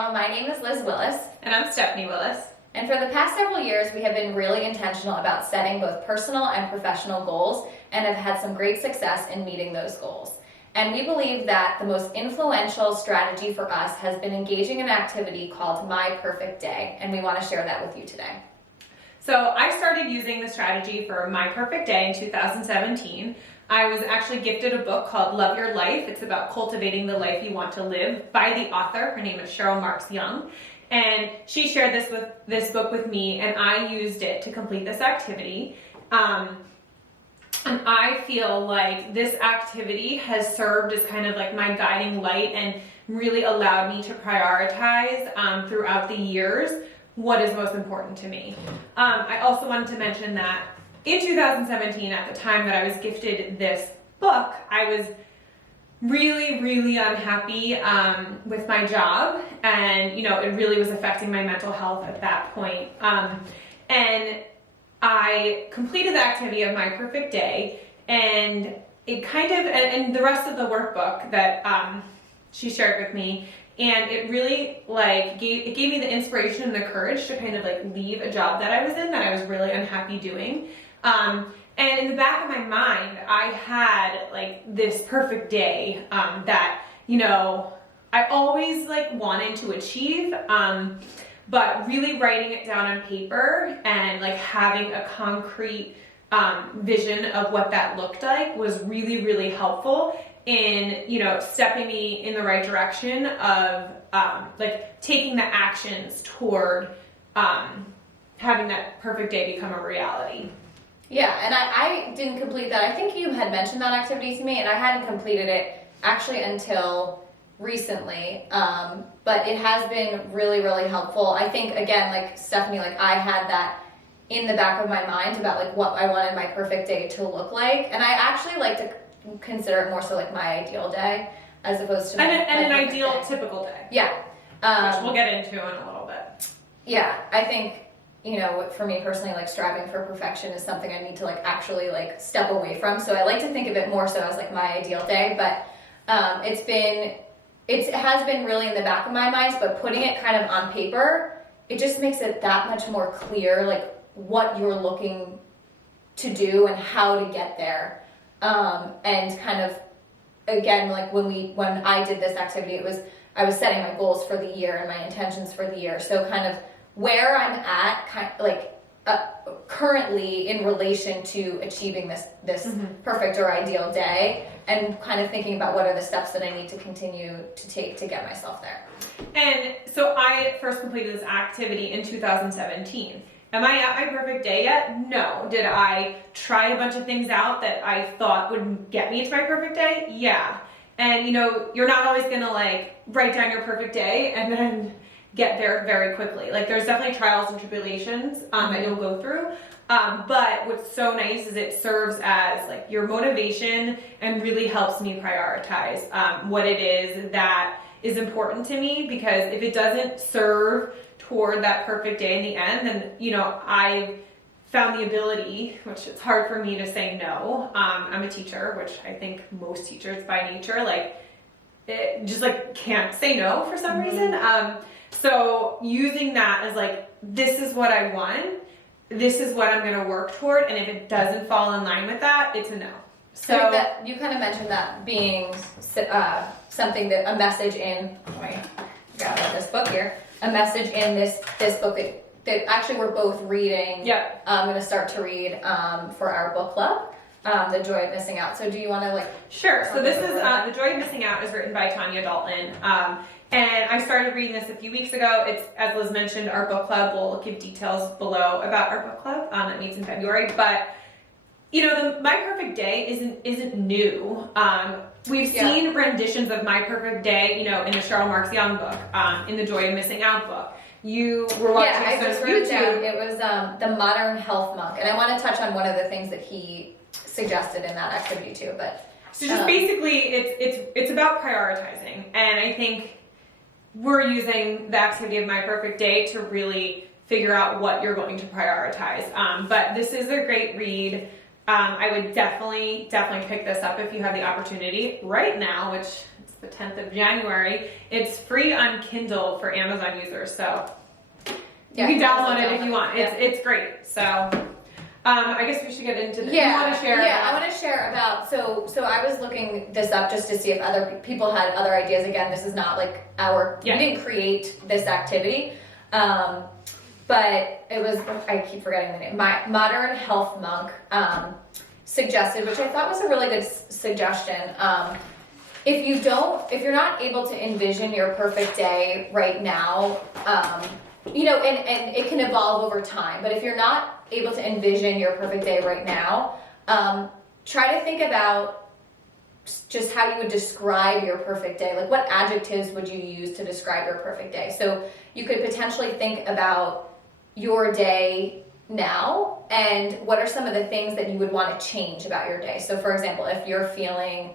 channel. My name is Liz Willis. And I'm Stephanie Willis. And for the past several years, we have been really intentional about setting both personal and professional goals and have had some great success in meeting those goals. And we believe that the most influential strategy for us has been engaging in an activity called My Perfect Day, and we want to share that with you today. So I started using the strategy for My Perfect Day in 2017. I was actually gifted a book called Love Your Life. It's about cultivating the life you want to live by the author. Her name is Cheryl Marks Young. And she shared this book with me, and I used it to complete this activity. And I feel like this activity has served as kind of like my guiding light and really allowed me to prioritize throughout the years what is most important to me. I also wanted to mention that in 2017, at the time that I was gifted this book, I was really unhappy with my job, and it really was affecting my mental health at that point. And I completed the activity of My Perfect Day, and it kind of, and the rest of the workbook that she shared with me, and it really gave me the inspiration and the courage to kind of leave a job that I was in that I was really unhappy doing. And in the back of my mind, I had this perfect day that I always wanted to achieve, but really writing it down on paper and having a concrete vision of what that looked like was really helpful in stepping me in the right direction of taking the actions toward having that perfect day become a reality. Yeah, and I didn't complete that. I think you had mentioned that activity to me, and I hadn't completed it actually until recently, but it has been really helpful. I think, again, like Stephanie, I had that in the back of my mind about what I wanted my perfect day to look like, and I actually like to consider it more so my ideal day as opposed to an ideal day. Typical day. Yeah, which we'll get into in a little bit. Yeah, I think for me personally, striving for perfection is something I need to actually step away from. So I like to think of it more so as my ideal day, but it has been really in the back of my mind, but putting it kind of on paper, it just makes it that much more clear, what you're looking to do and how to get there. And kind of, again, when I did this activity, I was setting my goals for the year and my intentions for the year. So kind of where I'm at, currently in relation to achieving this perfect or ideal day, and kind of thinking about what are the steps that I need to continue to take to get myself there. And so I first completed this activity in 2017. Am I at my perfect day yet? No. Did I try a bunch of things out that I thought would get me to my perfect day? Yeah. And you're not always gonna write down your perfect day and then get there very quickly. There's definitely trials and tribulations that you'll go through. But what's so nice is it serves as your motivation and really helps me prioritize what it is that is important to me, because if it doesn't serve toward that perfect day in the end, then I've found the ability, which it's hard for me to say no. I'm a teacher, which I think most teachers by nature just can't say no for some reason. So using that as this is what I want, this is what I'm going to work toward, and if it doesn't fall in line with that, it's a no. So that you kind of mentioned that being something that a message in. I forgot about this book here. A message in this book that actually we're both reading. Yeah. I'm going to start to read for our book club. The Joy of Missing Out. So do you want to Sure. So this is The Joy of Missing Out is written by Tanya Dalton. And I started reading this a few weeks ago. It's, as Liz mentioned, our book club. We'll give details below about our book club that meets in February. But the My Perfect Day isn't new. We've seen renditions of My Perfect Day, in the Cheryl Marks Young book, in the Joy of Missing Out book. You were watching I just wrote it down. It was The Modern Health Monk, and I want to touch on one of the things that he suggested in that activity too. But so just basically, it's about prioritizing, and I think we're using the activity of My Perfect Day to really figure out what you're going to prioritize. But this is a great read. I would definitely pick this up if you have the opportunity right now, which it's the 10th of January. It's free on Kindle for Amazon users, so you can download it if you want. It's great. So I guess we should get into this. Yeah, you want to share? I want to share about, so I was looking this up just to see if other people had other ideas. Again, this is not like we didn't create this activity, but it was, I keep forgetting the name, my Modern Health Monk suggested, which I thought was a really good suggestion. If you're not able to envision your perfect day right now, you know, and it can evolve over time, but if you're not able to envision your perfect day right now, try to think about just how you would describe your perfect day. Like, what adjectives would you use to describe your perfect day? So you could potentially think about your day now and what are some of the things that you would want to change about your day. So for example, if you're feeling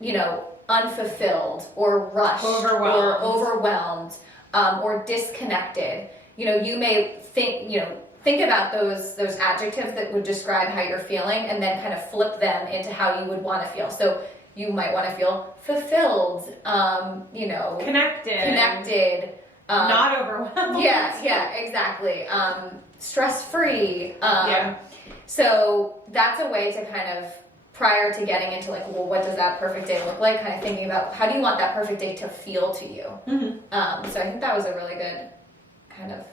you know, unfulfilled or rushed or overwhelmed or disconnected, you know, you may think about those adjectives that would describe how you're feeling, and then kind of flip them into how you would want to feel. So you might want to feel fulfilled, you know, connected, not overwhelmed. Yeah, exactly. Stress-free. So that's a way to kind of, prior to getting into like, well, what does that perfect day look like? Kind of thinking about how do you want that perfect day to feel to you. So I think that was a really good kind of.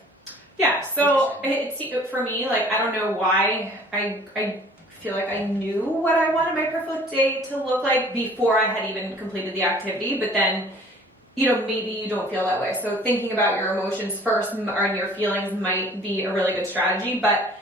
Yeah. So it's for me, like, I don't know why I feel like I knew what I wanted my perfect day to look like before I had even completed the activity, but then, you know, maybe you don't feel that way. So thinking about your emotions first and your feelings might be a really good strategy. But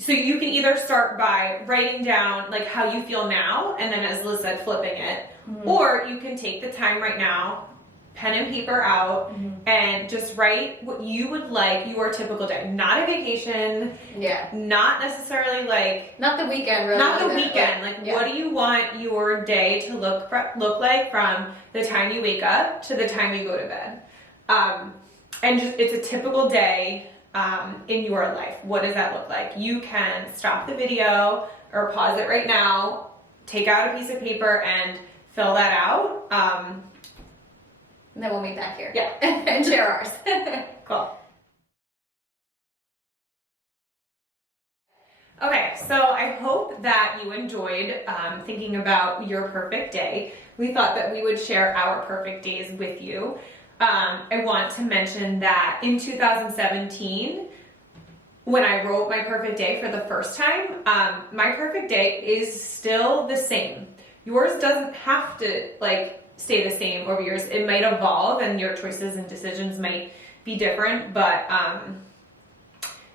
so you can either start by writing down like how you feel now, and then, as Liz said, flipping it, or you can take the time right now, pen and paper out, and just write what you would like your typical day. Not a vacation. Yeah. Not necessarily like. Not the weekend, really. Not the weekend. Like, what do you want your day to look like from the time you wake up to the time you go to bed? And just, it's a typical day in your life. What does that look like? You can stop the video or pause it right now, take out a piece of paper and fill that out. And then we'll meet back here. Yeah. And share ours. Cool. Okay, so I hope that you enjoyed thinking about your perfect day. We thought that we would share our perfect days with you. I want to mention that in 2017, when I wrote my perfect day for the first time, my perfect day is still the same. Yours doesn't have to like stay the same over years. It might evolve and your choices and decisions might be different, but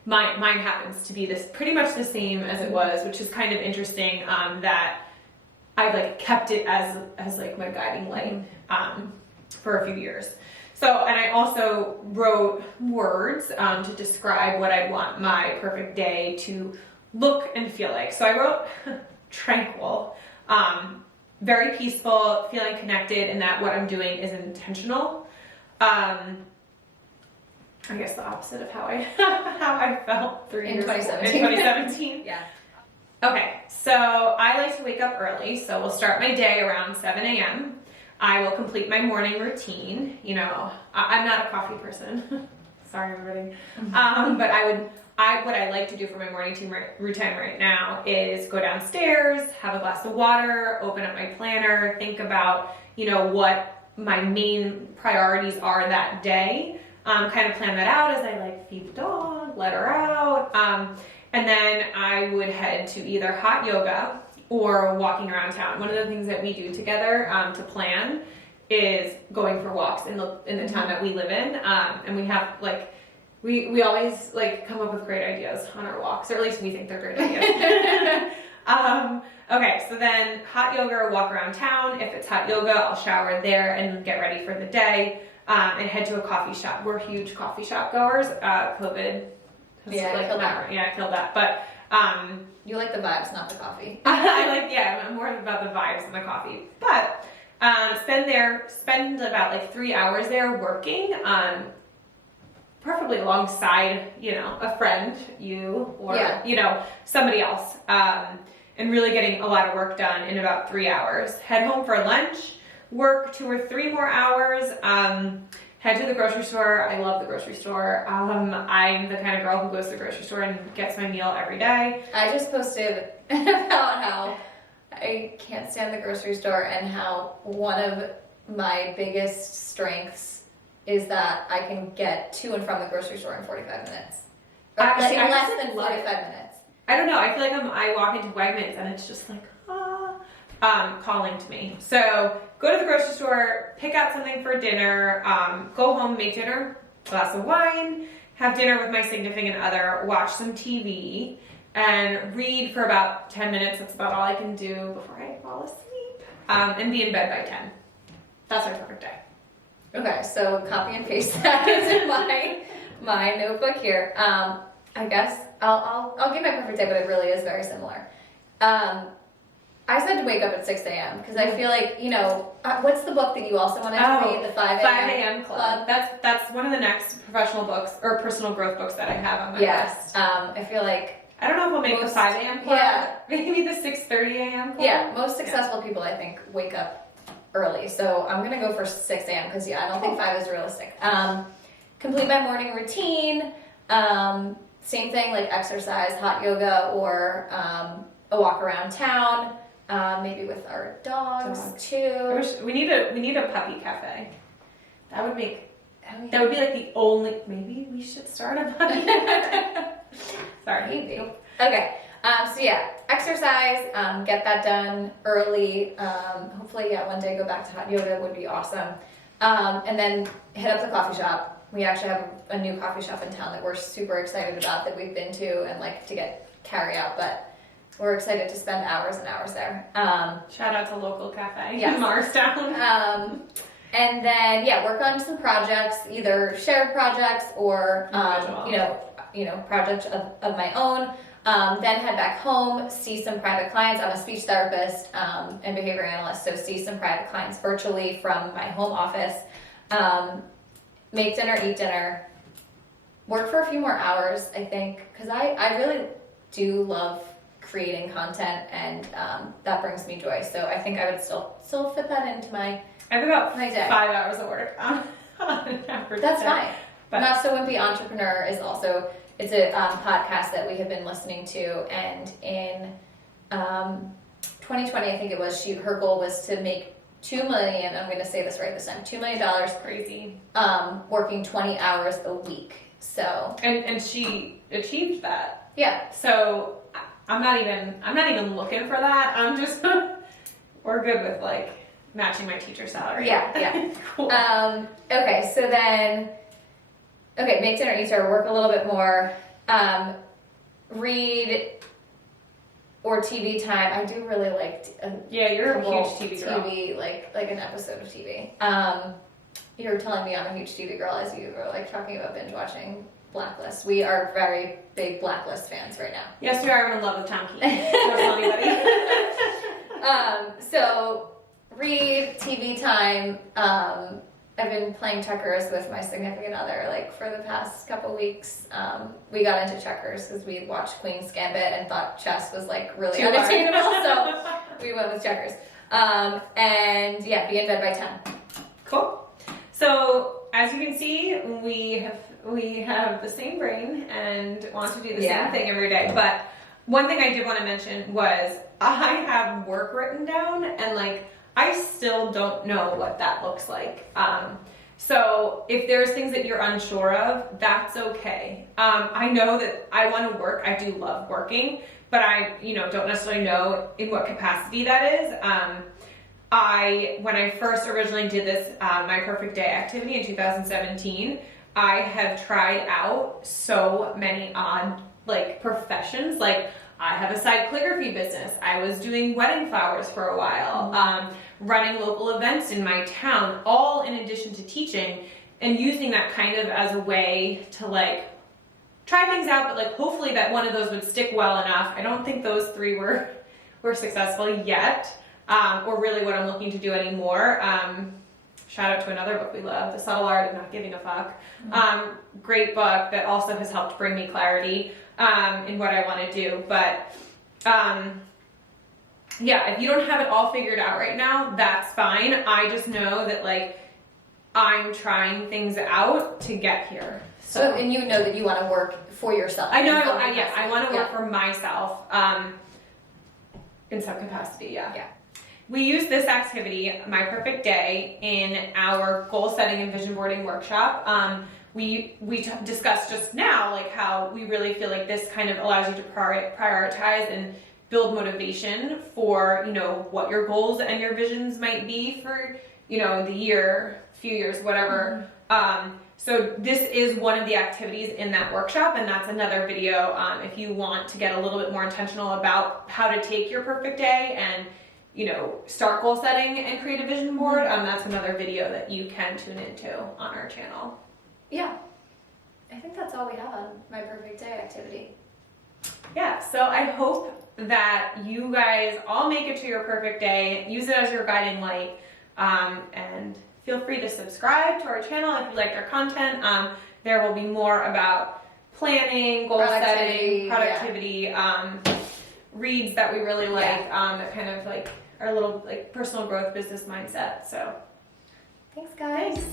mine happens to be this pretty much the same as it was, which is kind of interesting, that I've like kept it as like my guiding light for a few years. So, and I also wrote words to describe what I want my perfect day to look and feel like. So I wrote tranquil, very peaceful, feeling connected, and that what I'm doing is intentional. I guess the opposite of how I felt in 2017. Yeah. Okay, so I like to wake up early, so we'll start my day around 7 a.m. I will complete my morning routine. You know, I'm not a coffee person. Sorry, everybody. But what I like to do for my morning routine right now is go downstairs, have a glass of water, open up my planner, think about, you know, what my main priorities are that day. Kind of plan that out as I like feed the dog, let her out. And then I would head to either hot yoga or walking around town. One of the things that we do together to plan is going for walks in the town that we live in. And we have like, we always like come up with great ideas on our walks, or at least we think they're great ideas. Okay, so then hot yoga or walk around town. If it's hot yoga, I'll shower there and get ready for the day. And head to a coffee shop. We're huge coffee shop goers. COVID has killed that. But you like the vibes, not the coffee. I'm more about the vibes than the coffee. But spend about like 3 hours there working, preferably alongside, you know, a friend, or you know, somebody else, and really getting a lot of work done in about 3 hours. Head home for lunch. work 2 or 3 more hours, head to the grocery store. I love the grocery store. I'm the kind of girl who goes to the grocery store and gets my meal every day. I just posted about how I can't stand the grocery store and how one of my biggest strengths is that I can get to and from the grocery store in 45 minutes. Or Actually, like I less actually than love 45 it. minutes. I don't know. I feel like I walk into Wegmans and it's just like, calling to me. So go to the grocery store, pick out something for dinner, go home, make dinner, glass of wine, have dinner with my significant other, watch some TV, and read for about 10 minutes. That's about all I can do before I fall asleep, and be in bed by 10. That's my perfect day. Okay, so copy and paste that into my notebook here. I guess I'll give my perfect day, but it really is very similar. I said to wake up at 6 a.m. because I feel like, what's the book that you also wanted to read? The 5 a.m. Club. That's one of the next professional books or personal growth books that I have on my list. I feel like I don't know if we'll make the 5 a.m. club. Yeah. Maybe the 6:30 a.m. club. Yeah, most successful people I think wake up early. So I'm gonna go for 6 a.m. because I don't think 5 is realistic. Complete my morning routine. Same thing like exercise, hot yoga, or a walk around town. Maybe with our dogs too. We need a puppy cafe. That would make. That would be like the only. Maybe we should start a puppy cafe. Sorry. Maybe. Okay. So yeah, exercise. Get that done early. Hopefully, one day go back to hot yoga would be awesome. And then hit up the coffee shop. We actually have a new coffee shop in town that we're super excited about that we've been to and like to get carry out, but. We're excited to spend hours and hours there. Shout out to local cafe yes. in Marstown. And then work on some projects, either shared projects or projects of my own. Then head back home, see some private clients. I'm a speech therapist and behavior analyst, so see some private clients virtually from my home office. Make dinner, eat dinner. Work for a few more hours, I think, because I really do love creating content, and that brings me joy. So I think I would still fit that into my I have about my day. 5 hours of work on an average That's day. fine. But Not So Wimpy Entrepreneur is also, it's a podcast that we have been listening to, and in 2020, I think it was, her goal was to make $2 million, I'm going to say this right this time, $2 million. Crazy. Working 20 hours a week. So. And she achieved that. Yeah. So I'm not even looking for that. I'm just, we're good with like matching my teacher salary. Yeah. Cool. Okay, so then, make dinner, eat dinner, work a little bit more, read or TV time. I do really like you're a huge TV girl. TV, like an episode of TV. You were telling me I'm a huge TV girl as you were like talking about binge watching Blacklist. We are very big Blacklist fans right now. Yes, we are. I'm in love with Tom Key. Don't tell anybody. So read, TV time. I've been playing checkers with my significant other like for the past couple weeks. We got into checkers because we watched Queen's Gambit and thought chess was like really Too unattainable, so we went with checkers. And be in bed by 10. Cool. So as you can see, we have the same brain and want to do the same thing every day. But one thing I did want to mention was I have work written down, and like I still don't know what that looks like. So if there's things that you're unsure of, that's okay. I know that I want to work. I do love working, but I don't necessarily know in what capacity that is. When I first originally did this My Perfect Day activity in 2017, I have tried out so many odd professions. Like I have a side calligraphy business. I was doing wedding flowers for a while, running local events in my town, all in addition to teaching, and using that kind of as a way to try things out, but hopefully that one of those would stick well enough. I don't think those 3 were successful yet. Or really what I'm looking to do anymore. Shout out to another book we love, The Subtle Art of Not Giving a Fuck. Great book that also has helped bring me clarity in what I want to do. But yeah, if you don't have it all figured out right now, that's fine. I just know that like I'm trying things out to get here. So and you know that you want to work for yourself. I know, Yes, I want to work for myself in some capacity, yeah. We use this activity, My Perfect Day, in our goal setting and vision boarding workshop. We discussed just now like how we really feel like this kind of allows you to prioritize and build motivation for, you know, what your goals and your visions might be for, you know, the year, few years, whatever. So this is one of the activities in that workshop, and that's another video if you want to get a little bit more intentional about how to take your perfect day and, you know, start goal setting and create a vision board. That's another video that you can tune into on our channel. Yeah. I think that's all we have on My Perfect Day activity. Yeah, so I hope that you guys all make it to your perfect day, use it as your guiding light, and feel free to subscribe to our channel if you liked our content. There will be more about planning, goal setting, productivity, reads that we really like, that kind of like our little like personal growth business mindset. So thanks guys.